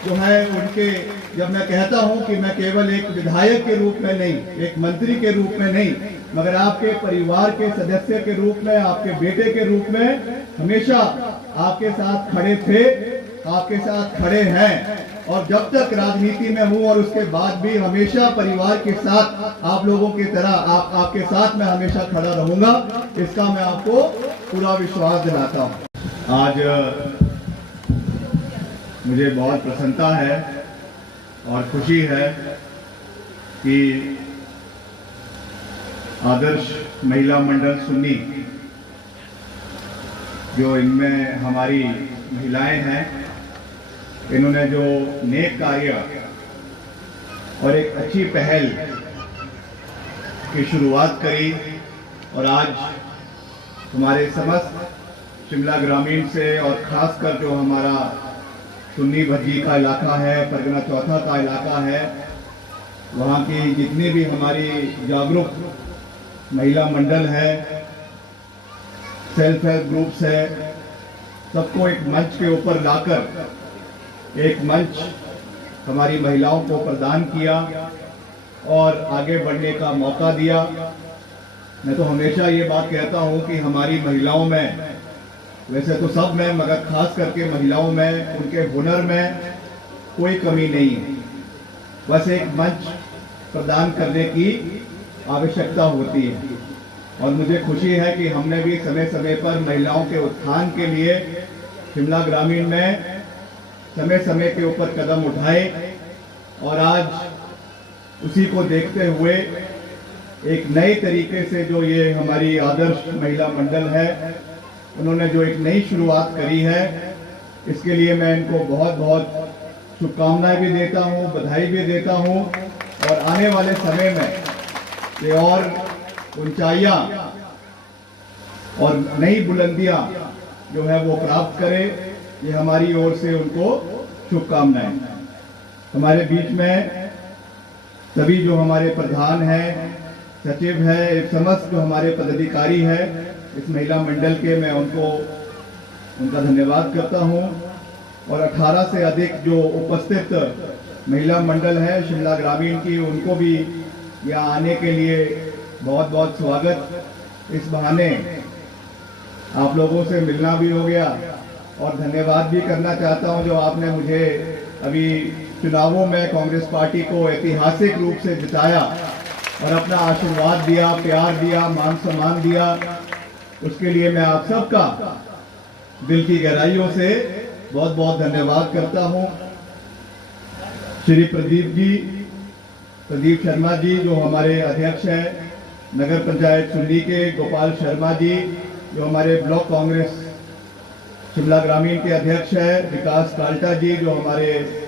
जो है उनके, जब मैं कहता हूं कि मैं केवल एक विधायक के रूप में नहीं, एक मंत्री के रूप में नहीं, मगर आपके परिवार के सदस्य के रूप में, आपके बेटे के रूप में हमेशा आपके साथ खड़े थे, आपके साथ खड़े हैं, और जब तक राजनीति में हूं और उसके बाद भी हमेशा परिवार के साथ आप लोगों की तरह आपके साथ मैं हमेशा खड़ा रहूंगा, इसका मैं आपको पूरा विश्वास दिलाता हूं। आज मुझे बहुत प्रसन्नता है और खुशी है कि आदर्श महिला मंडल सुन्नी, जो इनमें हमारी महिलाएं हैं, इन्होंने जो नेक कार्य और एक अच्छी पहल की शुरुआत करी, और आज हमारे समस्त शिमला ग्रामीण से और खासकर जो हमारा सुन्नी भज्जी का इलाका है, परगना चौथा का इलाका है, वहाँ की जितनी भी हमारी जागरूक महिला मंडल है, सेल्फ हेल्प ग्रुप्स है, सबको एक मंच के ऊपर लाकर एक मंच हमारी महिलाओं को प्रदान किया और आगे बढ़ने का मौका दिया। मैं तो हमेशा ये बात कहता हूँ कि हमारी महिलाओं में, वैसे तो सब में, मगर खास करके महिलाओं में, उनके हुनर में कोई कमी नहीं है, बस एक मंच प्रदान करने की आवश्यकता होती है। और मुझे खुशी है कि हमने भी समय समय पर महिलाओं के उत्थान के लिए शिमला ग्रामीण में समय समय के ऊपर कदम उठाए, और आज उसी को देखते हुए एक नए तरीके से जो ये हमारी आदर्श महिला मंडल है, उन्होंने जो एक नई शुरुआत करी है, इसके लिए मैं इनको बहुत बहुत शुभकामनाएं भी देता हूं, बधाई भी देता हूं, और आने वाले समय में ये और ऊंचाइयां और नई बुलंदियां जो है वो प्राप्त करे, ये हमारी ओर से उनको शुभकामनाएं। हमारे बीच में सभी जो हमारे प्रधान हैं, सचिव है, समस्त जो हमारे पदाधिकारी है इस महिला मंडल के, मैं उनका धन्यवाद करता हूं। और 18 से अधिक जो उपस्थित महिला मंडल है शिमला ग्रामीण की, उनको भी यहाँ आने के लिए बहुत बहुत स्वागत। इस बहाने आप लोगों से मिलना भी हो गया, और धन्यवाद भी करना चाहता हूं जो आपने मुझे अभी चुनावों में कांग्रेस पार्टी को ऐतिहासिक रूप से जिताया और अपना आशीर्वाद दिया, प्यार दिया, मान सम्मान दिया। उसके लिए मैं आप सबका दिल की गहराइयों से बहुत बहुत धन्यवाद करता हूं। श्री प्रदीप शर्मा जी जो हमारे अध्यक्ष हैं, नगर पंचायत सुन्नी के गोपाल शर्मा जी जो हमारे ब्लॉक कांग्रेस शिमला ग्रामीण के अध्यक्ष है, विकास काल्टा जी जो हमारे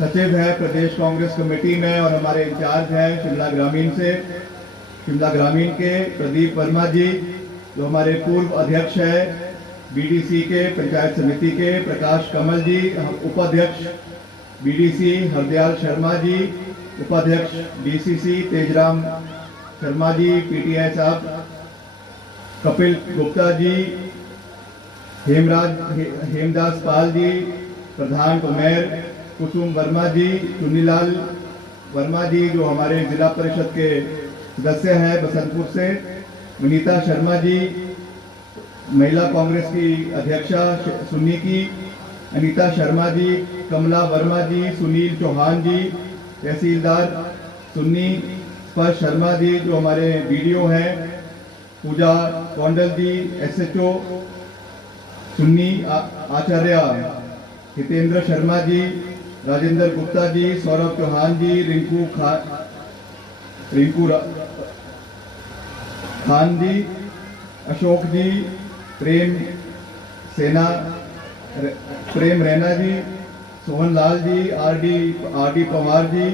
सचिव है प्रदेश कांग्रेस कमेटी में और हमारे इंचार्ज हैं शिमला ग्रामीण से, शिमला ग्रामीण के प्रदीप वर्मा जी जो हमारे पूर्व अध्यक्ष है बीडीसी के पंचायत समिति के, प्रकाश कमल जी उपाध्यक्ष बीडीसी, हरदयाल शर्मा जी उपाध्यक्ष डीसीसी, तेजराम शर्मा जी पीटीआई साहब, कपिल गुप्ता जी, हेमदास पाल जी प्रधान कुमेर, कुसुम वर्मा जी, चुन्नीलाल वर्मा जी जो हमारे जिला परिषद के सदस्य हैं बसंतपुर से, विनीता शर्मा जी महिला कांग्रेस की अध्यक्षा सुन्नी की, अनीता शर्मा जी, कमला वर्मा जी, सुनील चौहान जी तहसीलदार सुन्नी, स्पर्श शर्मा जी जो हमारे बीडीओ हैं, पूजा कौंडल जी एसएचओ सुन्नी, आचार्य हितेंद्र शर्मा जी, राजेंद्र गुप्ता जी, सौरभ चौहान जी, रिंकू खान जी, अशोक जी, प्रेम रैना जी, सोहन लाल जी, आरडी पवार जी,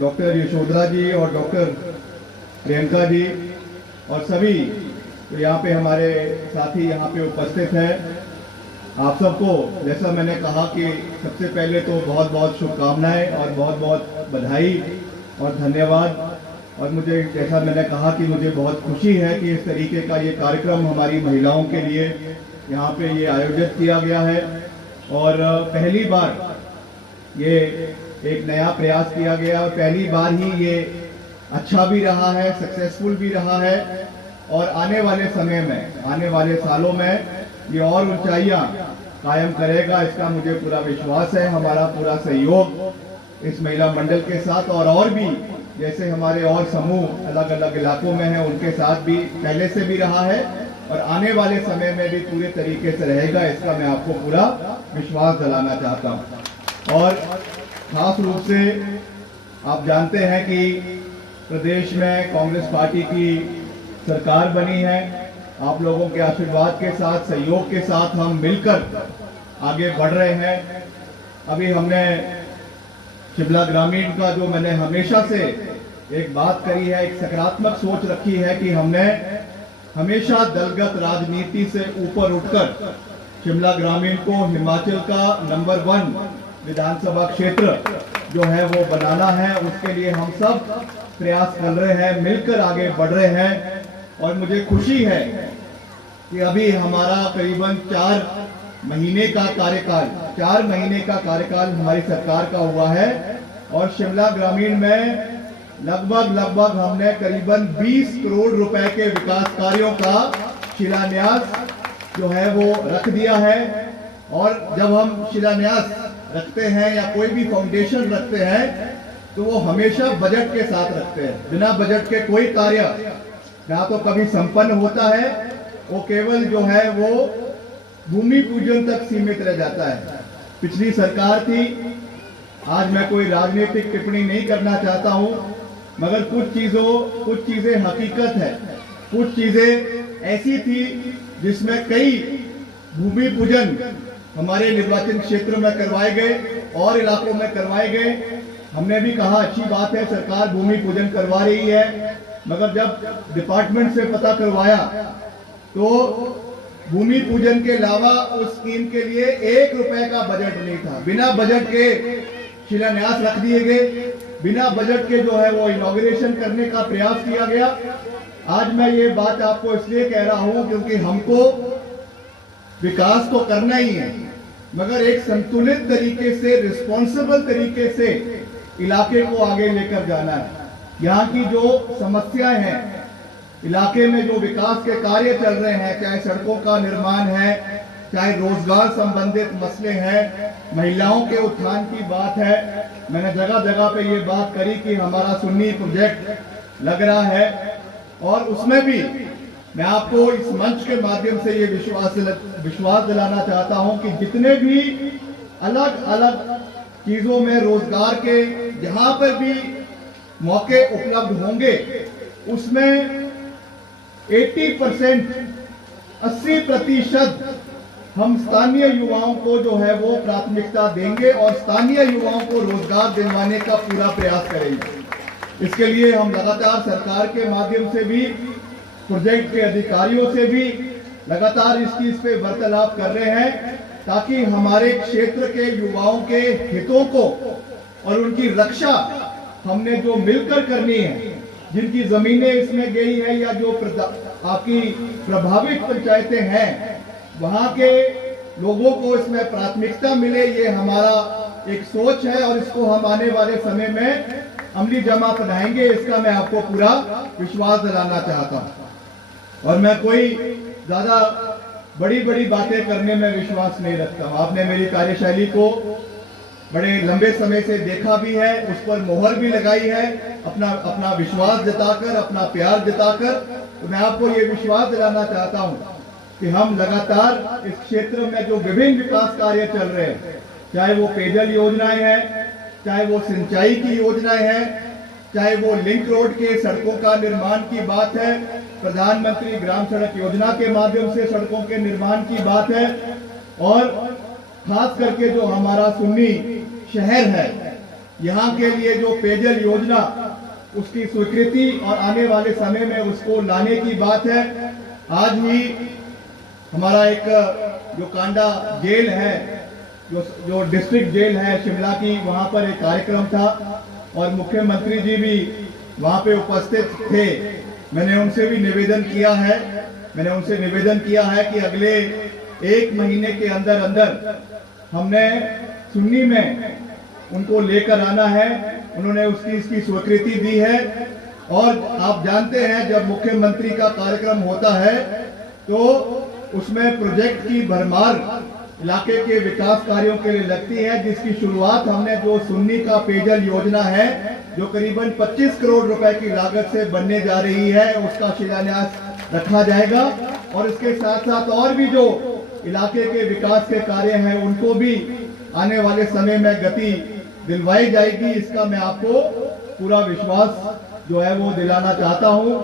डॉक्टर यशोधरा जी और डॉक्टर प्रियंका जी, और सभी तो यहाँ पे हमारे साथी यहाँ पे उपस्थित हैं। आप सबको जैसा मैंने कहा कि सबसे पहले तो बहुत बहुत शुभकामनाएं और बहुत बहुत बधाई और धन्यवाद। और मुझे जैसा मैंने कहा कि मुझे बहुत खुशी है कि इस तरीके का ये कार्यक्रम हमारी महिलाओं के लिए यहाँ पे ये आयोजित किया गया है। और पहली बार ये एक नया प्रयास किया गया और पहली बार ही ये अच्छा भी रहा है, सक्सेसफुल भी रहा है और आने वाले समय में, आने वाले सालों में ये और ऊंचाइयां कायम करेगा, इसका मुझे पूरा विश्वास है। हमारा पूरा सहयोग इस महिला मंडल के साथ और भी जैसे हमारे और समूह अलग अलग इलाकों में हैं उनके साथ भी पहले से भी रहा है और आने वाले समय में भी पूरे तरीके से रहेगा, इसका मैं आपको पूरा विश्वास दिलाना चाहता हूँ। और खास रूप से आप जानते हैं कि प्रदेश में कांग्रेस पार्टी की सरकार बनी है। आप लोगों के आशीर्वाद के साथ, सहयोग के साथ हम मिलकर आगे बढ़ रहे हैं। अभी हमने शिमला ग्रामीण का जो मैंने हमेशा से एक बात करी है, एक सकारात्मक सोच रखी है कि हमने हमेशा दलगत राजनीति से ऊपर उठकर शिमला ग्रामीण को हिमाचल का नंबर 1 विधानसभा क्षेत्र जो है वो बनाना है। उसके लिए हम सब प्रयास कर रहे हैं, मिलकर आगे बढ़ रहे हैं और मुझे खुशी है कि अभी हमारा करीबन 4 महीने का कार्यकाल हमारी सरकार का हुआ है और शिमला ग्रामीण में लगभग हमने करीबन 20 करोड़ रुपए के विकास कार्यों का शिलान्यास जो है वो रख दिया है। और जब हम शिलान्यास रखते हैं या कोई भी फाउंडेशन रखते हैं तो वो हमेशा बजट के साथ रखते हैं। बिना बजट के कोई कार्य ना तो कभी संपन्न होता है, वो केवल जो है वो भूमि पूजन तक सीमित रह जाता है। पिछली सरकार थी, आज मैं कोई राजनीतिक टिप्पणी नहीं करना चाहता हूं, मगर कुछ चीजें हकीकत है, कुछ चीजें ऐसी थी जिसमें कई भूमि पूजन हमारे निर्वाचन क्षेत्र में करवाए गए और इलाकों में करवाए गए। हमने भी कहा अच्छी बात है, सरकार भूमि पूजन करवा रही है, मगर जब डिपार्टमेंट से पता करवाया तो भूमि पूजन के अलावा उस स्कीम के लिए 1 रुपए का बजट नहीं था। बिना बजट के शिलान्यास रख दिए गए, बिना बजट के जो है वो इनॉग्रेशन करने का प्रयास किया गया। आज मैं ये बात आपको इसलिए कह रहा हूं क्योंकि हमको विकास तो करना ही है, मगर एक संतुलित तरीके से, रिस्पॉन्सिबल तरीके से इलाके को आगे लेकर जाना है। यहाँ की जो समस्याएं हैं, इलाके में जो विकास के कार्य चल रहे हैं, चाहे सड़कों का निर्माण है, चाहे रोजगार संबंधित मसले हैं, महिलाओं के उत्थान की बात है। मैंने जगह जगह पे ये बात करी कि हमारा सुन्नी प्रोजेक्ट लग रहा है और उसमें भी मैं आपको इस मंच के माध्यम से ये विश्वास दिलाना चाहता हूं कि जितने भी अलग अलग चीजों में रोजगार के जहां पर भी मौके उपलब्ध होंगे उसमें 80% हम स्थानीय युवाओं को जो है वो प्राथमिकता देंगे और स्थानीय युवाओं को रोजगार दिलवाने का पूरा प्रयास करेंगे। इसके लिए हम लगातार सरकार के माध्यम से भी, प्रोजेक्ट के अधिकारियों से भी लगातार इस चीज पे वार्तालाप कर रहे हैं ताकि हमारे क्षेत्र के युवाओं के हितों को और उनकी रक्षा हमने जो मिलकर करनी है, जिनकी जमीनें इसमें गई है या जो आपकी प्रभावित पंचायतें हैं वहां के लोगों को इसमें प्राथमिकता मिले, ये हमारा एक सोच है और इसको हम आने वाले समय में अमली जमा बनाएंगे, इसका मैं आपको पूरा विश्वास दिलाना चाहता हूं। और मैं कोई ज्यादा बड़ी बातें करने में विश्वास नहीं रखता हूं। आपने मेरी कार्यशैली को बड़े लंबे समय से देखा भी है, उस पर मोहर भी लगाई है, अपना विश्वास जताकर, अपना प्यार जताकर। तो मैं आपको ये विश्वास दिलाना चाहता हूं कि हम लगातार इस क्षेत्र में जो विभिन्न विकास कार्य चल रहे हैं, चाहे वो पेयजल योजनाएं हैं, चाहे वो सिंचाई की योजनाएं हैं, चाहे वो लिंक रोड के सड़कों का निर्माण की बात है, प्रधानमंत्री ग्राम सड़क योजना के माध्यम से सड़कों के निर्माण की बात है, और खास करके जो हमारा सुन्नी शहर है, यहाँ के लिए जो पेयजल योजना उसकी स्वीकृति और आने वाले समय में उसको लाने की बात है। आज ही हमारा एक जो कांडा जेल है, जो डिस्ट्रिक्ट जेल है शिमला की, वहां पर एक कार्यक्रम था और मुख्यमंत्री जी भी वहां पे उपस्थित थे। मैंने उनसे भी निवेदन किया है कि अगले 1 महीने के अंदर हमने सुन्नी में उनको लेकर आना है। उन्होंने इसकी स्वीकृति दी है। और आप जानते हैं जब मुख्यमंत्री का कार्यक्रम होता है तो उसमें प्रोजेक्ट की भरमार इलाके के विकास कार्यों के लिए लगती है, जिसकी शुरुआत हमने जो सुन्नी का पेयजल योजना है जो करीबन 25 करोड़ रुपए की लागत से बनने जा रही है, उसका शिलान्यास रखा जाएगा। और इसके साथ साथ और भी जो इलाके के विकास के कार्य हैं उनको भी आने वाले समय में गति दिलवाई जाएगी। इसका मैं आपको पूरा विश्वास जो है वो दिलाना चाहता हूं।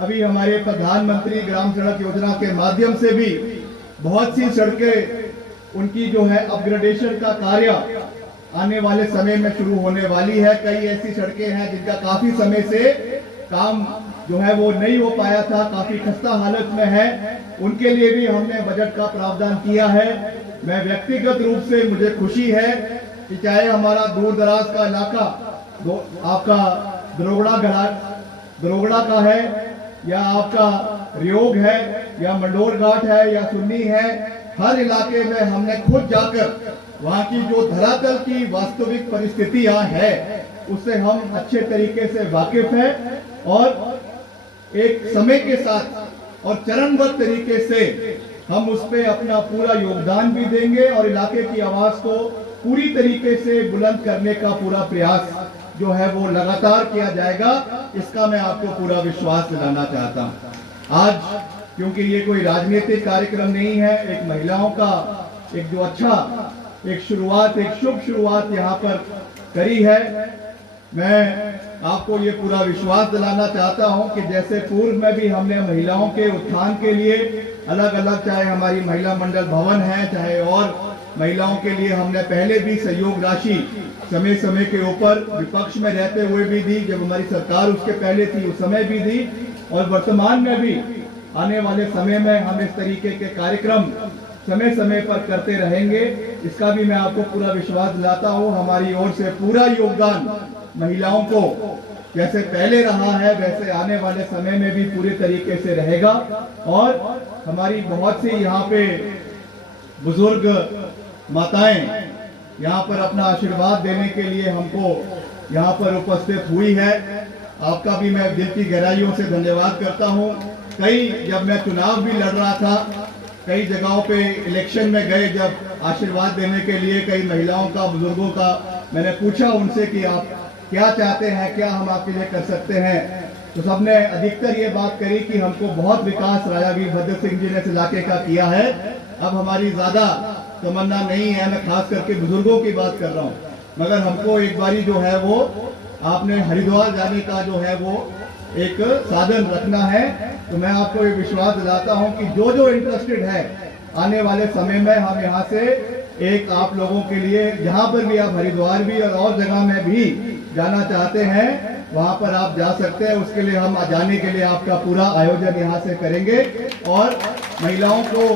अभी हमारे प्रधानमंत्री ग्राम सड़क योजना के माध्यम से भी बहुत सी सड़कें उनकी जो है अपग्रेडेशन का कार्य आने वाले समय में शुरू होने वाली है। कई ऐसी सड़कें हैं जिनका काफी समय से काम जो है वो नहीं हो पाया था, काफी खस्ता हालत में है, उनके लिए भी हमने बजट का प्रावधान किया है। मैं व्यक्तिगत रूप से मुझे खुशी है कि चाहे हमारा दूर दराज का इलाका आपका दरोगड़ा का है या आपका रियोग है या मंडोर घाट है या सुन्नी है, हर इलाके में हमने खुद जाकर वहां की जो धरातल की वास्तविक परिस्थितियां है उससे हम अच्छे तरीके से वाकिफ है और एक समय के साथ और चरणबद्ध तरीके से हम उस पे अपना पूरा योगदान भी देंगे और इलाके की आवाज को पूरी तरीके से बुलंद करने का पूरा प्रयास जो है वो लगातार किया जाएगा। इसका मैं आपको पूरा विश्वास दिलाना चाहता हूं। आज क्योंकि ये कोई राजनीतिक कार्यक्रम नहीं है, एक महिलाओं का एक जो अच्छा एक शुरुआत, एक शुभ शुरुआत यहाँ पर करी है। मैं आपको ये पूरा विश्वास दिलाना चाहता हूं कि जैसे पूर्व में भी हमने महिलाओं के उत्थान के लिए अलग अलग, चाहे हमारी महिला मंडल भवन है, चाहे और महिलाओं के लिए हमने पहले भी सहयोग राशि समय समय के ऊपर विपक्ष में रहते हुए भी दी, जब हमारी सरकार उसके पहले थी उस समय भी दी, और वर्तमान में भी आने वाले समय में हम इस तरीके के कार्यक्रम समय समय पर करते रहेंगे। इसका भी मैं आपको पूरा विश्वास दिलाता हूँ। हमारी ओर से पूरा योगदान महिलाओं को जैसे पहले रहा है वैसे आने वाले समय में भी पूरे तरीके से रहेगा। और हमारी बहुत सी यहाँ पे बुजुर्ग माताएं यहाँ पर अपना आशीर्वाद देने के लिए हमको यहाँ पर उपस्थित हुई है। आपका भी मैं दिल की गहराइयों से धन्यवाद करता हूँ। जब मैं चुनाव भी लड़ रहा था, कई जगहों पे इलेक्शन में गए, जब आशीर्वाद देने के लिए कई महिलाओं का, बुजुर्गों का मैंने पूछा उनसे कि आप क्या चाहते हैं, क्या हम आपके लिए कर सकते हैं, तो सबने अधिकतर ये बात करी कि हमको बहुत विकास राजा वीरभद्र सिंह जी ने इस इलाके का किया है। अब हमारी ज्यादा तमन्ना नहीं है, मैं खास करके बुजुर्गों की बात कर रहा हूँ, मगर हमको एक बारी जो है वो आपने हरिद्वार जाने का जो है वो एक साधन रखना है। तो मैं आपको ये विश्वास दिलाता हूँ कि जो जो इंटरेस्टेड है आने वाले समय में हम यहाँ से एक आप लोगों के लिए, जहाँ पर भी आप हरिद्वार भी और जगह में भी जाना चाहते हैं वहाँ पर आप जा सकते हैं। उसके लिए हम जाने के लिए आपका पूरा आयोजन यहाँ से करेंगे। और महिलाओं को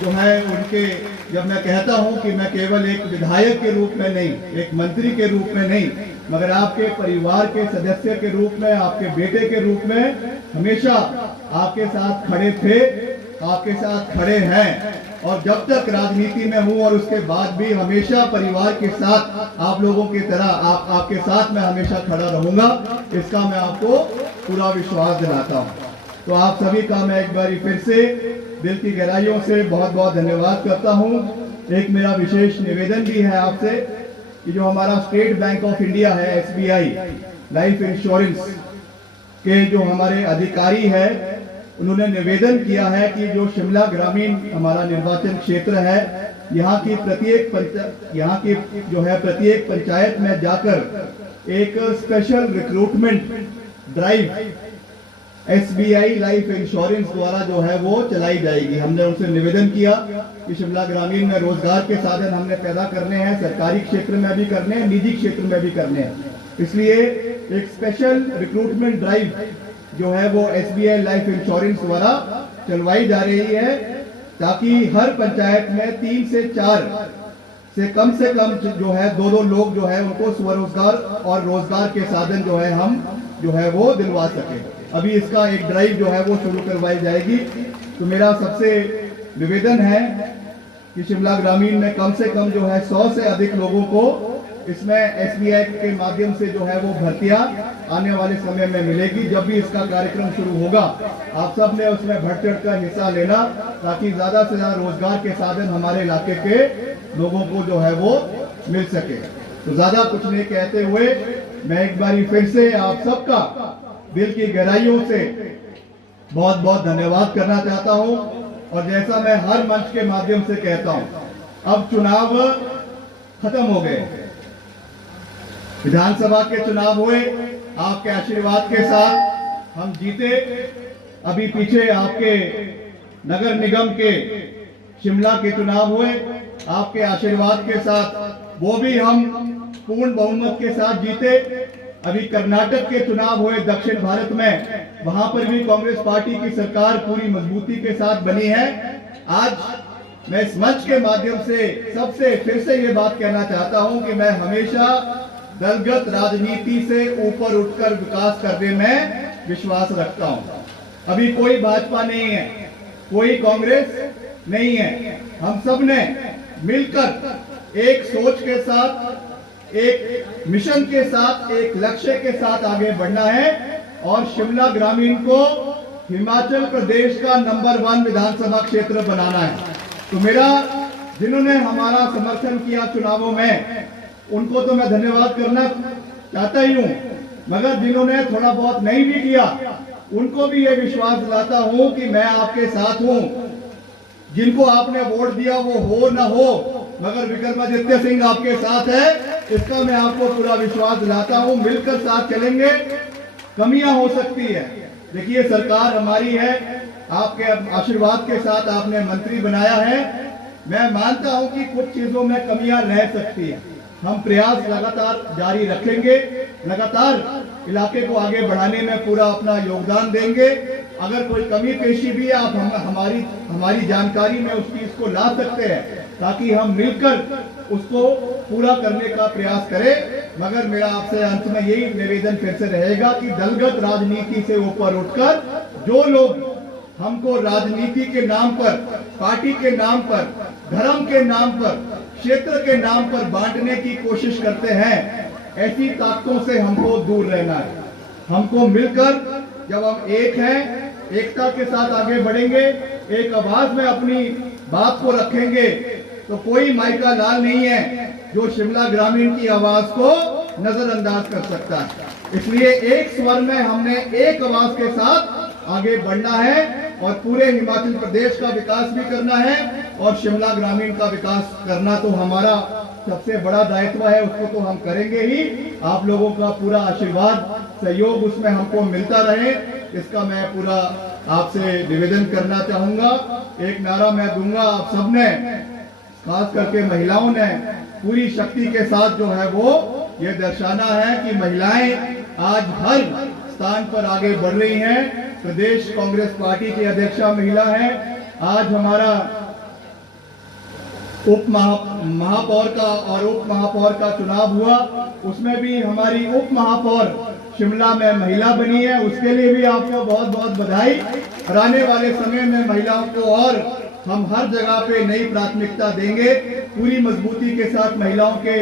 जो है उनके, जब मैं कहता हूं कि मैं केवल एक विधायक के रूप में नहीं, एक मंत्री के रूप में नहीं, मगर आपके परिवार के सदस्य के रूप में, आपके बेटे के रूप में हमेशा आपके साथ खड़े थे, आपके साथ खड़े हैं, और जब तक राजनीति में हूं और उसके बाद भी हमेशा परिवार के साथ आप लोगों की तरह आपके साथ मैं हमेशा खड़ा रहूंगा। इसका मैं आपको पूरा विश्वास दिलाता हूं। तो आप सभी का मैं एक बार फिर से दिल की गहराइयों से बहुत बहुत धन्यवाद करता हूं। एक मेरा विशेष निवेदन भी है आपसे कि जो हमारा स्टेट बैंक ऑफ इंडिया है, SBI लाइफ इंश्योरेंस के जो हमारे अधिकारी है, उन्होंने निवेदन किया है कि जो शिमला ग्रामीण हमारा निर्वाचन क्षेत्र है, यहाँ की प्रत्येक पंचायत में जाकर एक special recruitment drive SBI life insurance द्वारा जो है वो चलाई जाएगी। हमने उनसे निवेदन किया कि शिमला ग्रामीण में रोजगार के साधन हमने पैदा करने हैं, सरकारी क्षेत्र में भी करने हैं, निजी क्षेत्र में भी करने हैं। इसलिए एक स्पेशल रिक्रूटमेंट ड्राइव जो है वो SBI लाइफ इंश्योरेंस द्वारा चलवाई जा रही है, ताकि हर पंचायत में 3 से 4 से कम जो है 2-2 लोग जो है उनको स्वरोजगार और रोजगार के साधन जो है हम जो है वो दिलवा सके। अभी इसका एक ड्राइव जो है वो शुरू करवाई जाएगी। तो मेरा सबसे निवेदन है कि शिमला ग्रामीण में कम से कम जो है 100 से अधिक लोगों को इसमें SBI के माध्यम से जो है वो भर्तियां आने वाले समय में मिलेगी। जब भी इसका कार्यक्रम शुरू होगा आप सब ने उसमें बढ़ चढ़ कर हिस्सा लेना, ताकि ज्यादा से ज्यादा रोजगार के साधन हमारे इलाके के लोगों को जो है वो मिल सके। तो ज्यादा कुछ नहीं कहते हुए मैं एक बार फिर से आप सबका दिल की गहराइयों से बहुत बहुत धन्यवाद करना चाहता हूं। और जैसा मैं हर मंच के माध्यम से कहता हूं, अब चुनाव खत्म हो गए, विधानसभा के चुनाव हुए, आपके आशीर्वाद के साथ हम जीते। अभी पीछे आपके नगर निगम के शिमला के चुनाव हुए, आपके आशीर्वाद के साथ वो भी हम पूर्ण बहुमत के साथ जीते। अभी कर्नाटक के चुनाव हुए दक्षिण भारत में, वहां पर भी कांग्रेस पार्टी की सरकार पूरी मजबूती के साथ बनी है। आज मैं इस मंच के माध्यम से सबसे फिर से ये बात कहना चाहता हूं कि मैं हमेशा दलगत राजनीति से ऊपर उठकर विकास करने में विश्वास रखता हूं। अभी कोई भाजपा नहीं है, कोई कांग्रेस नहीं है, हम सब ने मिलकर एक सोच के साथ, एक मिशन के साथ, एक लक्ष्य के साथ आगे बढ़ना है और शिमला ग्रामीण को हिमाचल प्रदेश का नंबर 1 विधानसभा क्षेत्र बनाना है। तो मेरा जिन्होंने हमारा समर्थन किया चुनावों में, उनको तो मैं धन्यवाद करना चाहता ही हूं, मगर जिन्होंने थोड़ा बहुत नहीं भी किया उनको भी ये विश्वास दिलाता हूं कि मैं आपके साथ हूं। जिनको आपने वोट दिया वो हो ना हो, मगर विक्रमादित्य सिंह आपके साथ है, इसका मैं आपको पूरा विश्वास दिलाता हूं। मिलकर साथ चलेंगे, कमियां हो सकती है, देखिए सरकार हमारी है, आपके आशीर्वाद के साथ आपने मंत्री बनाया है। मैं मानता हूं कि कुछ चीजों में कमियां रह सकती है, हम प्रयास लगातार जारी रखेंगे, लगातार इलाके को आगे बढ़ाने में पूरा अपना योगदान देंगे। अगर कोई कमी पेशी भी है आप हमारी जानकारी में उस चीज को ला सकते हैं, ताकि हम मिलकर उसको पूरा करने का प्रयास करें। मगर मेरा आपसे अंत में यही निवेदन फिर से रहेगा कि दलगत राजनीति से ऊपर उठकर जो लोग हमको राजनीति के नाम पर, पार्टी के नाम पर, धर्म के नाम पर, क्षेत्र के नाम पर बांटने की कोशिश करते हैं, ऐसी ताकतों से हमको दूर रहना है। हमको मिलकर जब हम एक हैं, एकता के साथ आगे बढ़ेंगे, एक आवाज में अपनी बात को रखेंगे, तो कोई माइका लाल नहीं है जो शिमला ग्रामीण की आवाज को नजरअंदाज कर सकता है। इसलिए एक स्वर में हमने एक आवाज के साथ आगे बढ़ना है और पूरे हिमाचल प्रदेश का विकास भी करना है और शिमला ग्रामीण का विकास करना तो हमारा सबसे बड़ा दायित्व है, उसको तो हम करेंगे ही। आप लोगों का पूरा आशीर्वाद, सहयोग उसमें हमको मिलता रहे, इसका मैं पूरा आपसे निवेदन करना चाहूंगा। एक नारा मैं दूंगा, आप सबने, खास करके महिलाओं ने पूरी शक्ति के साथ जो है वो ये दर्शाना है कि महिलाएं आज हर स्थान पर आगे बढ़ रही हैं। प्रदेश कांग्रेस पार्टी की अध्यक्षा महिला है। आज हमारा महापौर का और उप महापौर का चुनाव हुआ, उसमें भी हमारी उप महापौर शिमला में महिला बनी है, उसके लिए भी आपको बहुत बहुत बधाई। और आने वाले समय में महिलाओं को और हम हर जगह पे नई प्राथमिकता देंगे, पूरी मजबूती के साथ महिलाओं के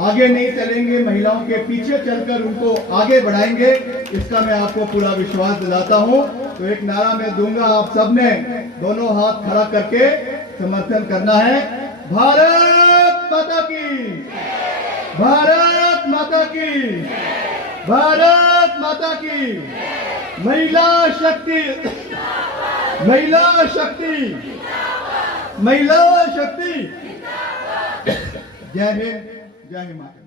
आगे नहीं चलेंगे, महिलाओं के पीछे चलकर उनको आगे बढ़ाएंगे, इसका मैं आपको पूरा विश्वास दिलाता हूं। तो एक नारा मैं दूंगा, आप सबने दोनों हाथ खड़ा करके समर्थन करना है। भारत माता की, भारत माता की, भारत माता की। महिला शक्ति, महिला शक्ति, महिला शक्ति। जय हिंद, जय हिमाचल।